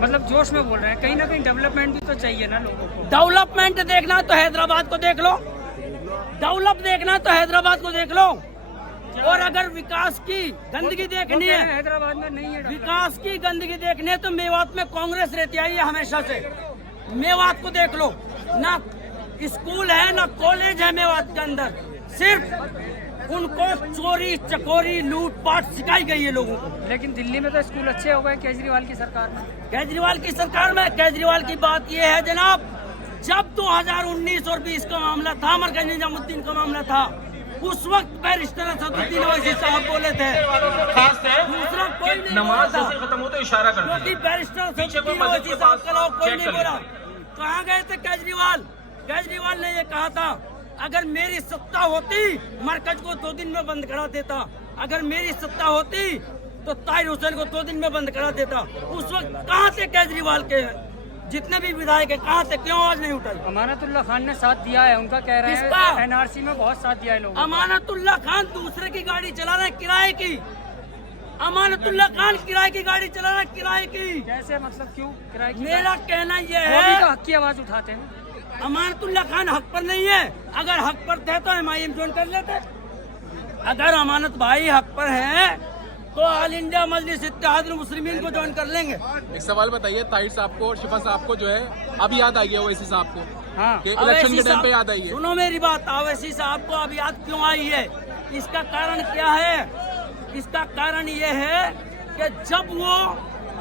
मतलब जोश में बोल रहे हैं, कहीं ना कहीं डेवलपमेंट भी तो चाहिए ना लोगों को। डेवलपमेंट देखना तो हैदराबाद को देख लो, डेवलप देखना तो हैदराबाद को देख लो। और अगर विकास की गंदगी देखनी है, हैदराबाद में नहीं है विकास की गंदगी देखनी है तो मेवात में कांग्रेस रहती आई है हमेशा से। मेवात को देख लो, ना स्कूल है ना कॉलेज है मेवात के अंदर, सिर्फ उनको चोरी चकोरी लूटपाट सिखाई गई है लोगों को। लेकिन दिल्ली में तो स्कूल अच्छे हो गए केजरीवाल की सरकार में। केजरीवाल की सरकार में, केजरीवाल की बात यह है जनाब, जब 2019 और 20 का मामला था, मरकज निजामुद्दीन का मामला था, उस वक्त बैरिस्टर असदुद्दीन ओवैसी साहब बोले थे, दूसरा कोई नहीं नमाज जैसे खत्म हो तो इशारा कर क्योंकि बैरिस्टर असदुद्दीन ओवैसी साहब के अलावा कोई नहीं बोला। कहाँ गए थे केजरीवाल? केजरीवाल ने ये कहा था, अगर मेरी सत्ता होती मरकज को 2 दिन में बंद करा देता, अगर मेरी सत्ता होती तो ताहिर हुसैन को 2 दिन में बंद करा देता। उस वक्त कहाँ थे केजरीवाल के जितने भी विधायक है, कहाँ थे? क्यों आवाज नहीं उठाई? अमानतुल्लाह खान ने साथ दिया है, उनका कह रहे हैं एनआरसी में बहुत साथ दिया है लोगों। अमानतुल्लाह खान दूसरे की गाड़ी चला रहे हैं किराए की। अमानतुल्लाह खान किराए की गाड़ी चला रहा है, किराए की। कैसे मतलब क्यों किराए की? मेरा कहना यह वो भी तो है, हक की आवाज उठाते हैं। अमानतुल्लाह खान हक पर नहीं है। अगर हक पर थे तो MIM ज्वाइन कर लेते। अगर अमानत भाई हक पर है तो ऑल इंडिया मजलिस इत्तेहादुल मुस्लिमीन को ज्वाइन कर लेंगे। एक सवाल बताइए, ताहिर साहब को और शिफा साहब को जो है अब याद आ गया ओवैसी साहब को हाँ, कि इलेक्शन के टाइम पे याद आई है। सुनो मेरी बात, ओवैसी साहब को अब याद क्यों आई है? इसका कारण क्या है? इसका कारण ये है कि जब वो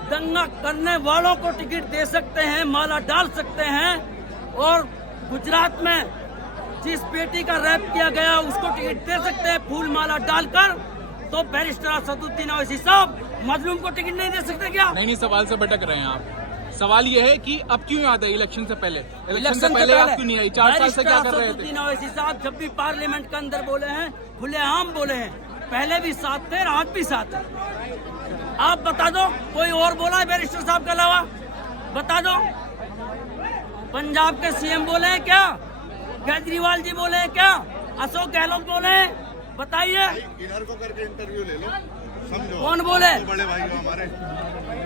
दंगा करने वालों को टिकट दे सकते हैं, माला डाल सकते हैं, और गुजरात में जिस बेटी का रेप किया गया उसको टिकट दे सकते हैं फूल माला डालकर, तो बैरिस्टर असदुद्दीन ओवैसी साहब मजलूम को टिकट नहीं दे सकते क्या? नहीं, सवाल से भटक रहे हैं आप। सवाल ये है कि अब क्यों याद आई इलेक्शन से पहले? इलेक्शन से पहले याद क्यों नहीं आई? 4 साल से क्या कर रहे थे? असदुद्दीन ओवैसी साहब जब भी पार्लियामेंट के अंदर बोले हैं, खुलेआम बोले हैं, पहले भी साथ थे, आज भी साथ है। आप बता दो कोई और बोला है बैरिस्टर साहब के अलावा? बता दो। पंजाब के CM बोले हैं क्या? केजरीवाल जी बोले हैं क्या? अशोक गहलोत बोले हैं? बताइए। इधर को करके इंटरव्यू ले लो, समझो कौन बोले? बड़े भाई हो हमारे।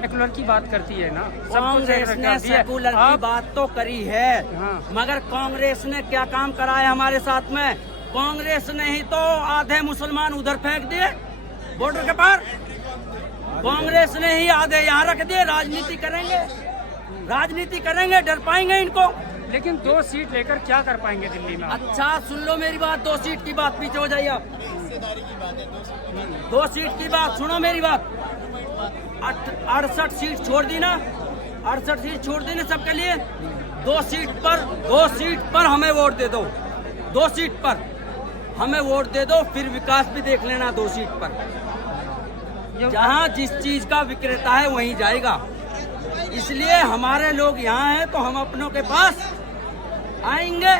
सेकुलर की बात करती है ना, कांग्रेस ने सेकुलर की बात तो करी है, हाँ। मगर कांग्रेस ने क्या काम करा है हमारे साथ में? कांग्रेस ने ही तो आधे मुसलमान उधर फेंक दिए बॉर्डर के पार, कांग्रेस ने ही आधे यहाँ रख दिए। राजनीति करेंगे, राजनीति करेंगे, डर पाएंगे इनको? लेकिन 2 सीट लेकर क्या कर पाएंगे दिल्ली में? अच्छा सुन लो मेरी बात, 2 सीट की बात पीछे हो जाइए आप। 2 सीट की बात सुनो मेरी बात। 68 सीट छोड़ दी ना, 68 सीट छोड़ दी ना सबके लिए। 2 सीट पर हमें वोट दे दो, 2 सीट पर हमें वोट दे दो, फिर विकास भी देख लेना। 2 सीट पर जहाँ जिस चीज का विक्रेता है वहीं जाएगा। इसलिए हमारे लोग यहाँ हैं तो हम अपनों के पास आएंगे,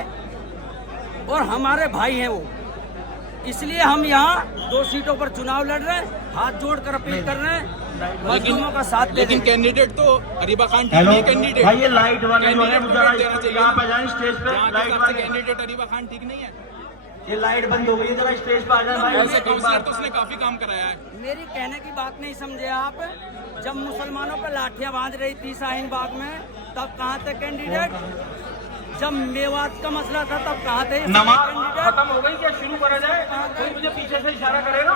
और हमारे भाई हैं वो, इसलिए हम यहाँ 2 सीटों पर चुनाव लड़ रहे हैं, हाथ जोड़कर अपील कर रहे हैं मजलूमों का साथ दे। लेकिन कैंडिडेट तो अरीबा खान ठीक नहीं है। कैंडिडेट भाई ये लाइट वाले जो है यहाँ पे जाए स्टेज पे, लाइट वाले कैंडिडेट अरीबा खान ठीक नहीं है। ये लाइट बंद हो गई है, जरा स्टेज पे आ जाए भाई। ऐसे काउंसलर तो उसने काफी काम कराया है। मेरी कहने की बात नहीं समझे आप? जब मुसलमानों पर लाठियां बांध रही थी शाहीन बाग में, तब कहाँ थे कैंडिडेट? जब मेवात का मसला था तब कहाँ थे? नमाज खत्म हो गई क्या? शुरू करा जाए? कोई मुझे पीछे से इशारा करेगा?